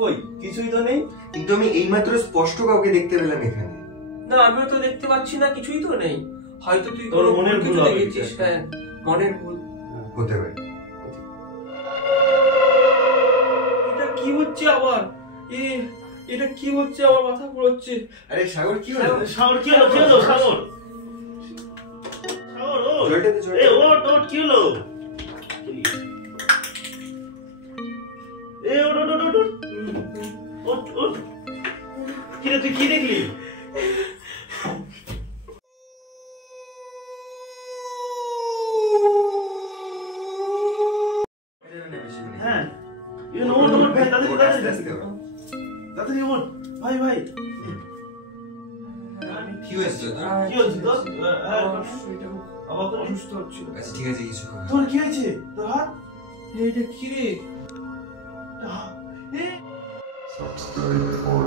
কই কিছুই তো নেই। কিন্তু আমি এইমাত্র স্পষ্ট কাউকে দেখতে পেলাম এখানে। না আমিও তো দেখতে পাচ্ছি না, কিছুই তো নেই। হয়তো তুই তোর মনের ভুল দেখেছিস। হ্যাঁ মনের ভুল হতে পারে। এটা কি হচ্ছে আবার? এটা কি হচ্ছে? আমার মাথা ঘুরছে। আরে সাগর কি হলো? সাগর কি হলো? কি হলো সাগর? সাগর ও এ ওট ওট কি হলো? এ ওট ওট ওট ওট ওট কি রে তুই কি দেখলি? হ্যাঁ ইউনো ওট ওট ভাই তাড়াতাড়ি ওট ভাই ভাই কি হয়েছে তোর? কি হয়েছে তোর? আবার অসুস্থ হচ্ছিল। আচ্ছা ঠিক আছে কিছু হবে। তোর কি হয়েছে? তোর হাত? এটা কি রে? Subscribe for